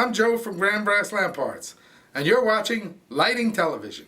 I'm Joe from Grand Brass Lamp Parts, and you're watching Lighting Television.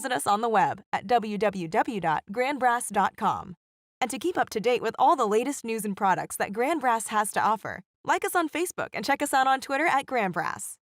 Visit us on the web at www.grandbrass.com. And to keep up to date with all the latest news and products that Grand Brass has to offer, like us on Facebook and check us out on Twitter at Grand Brass.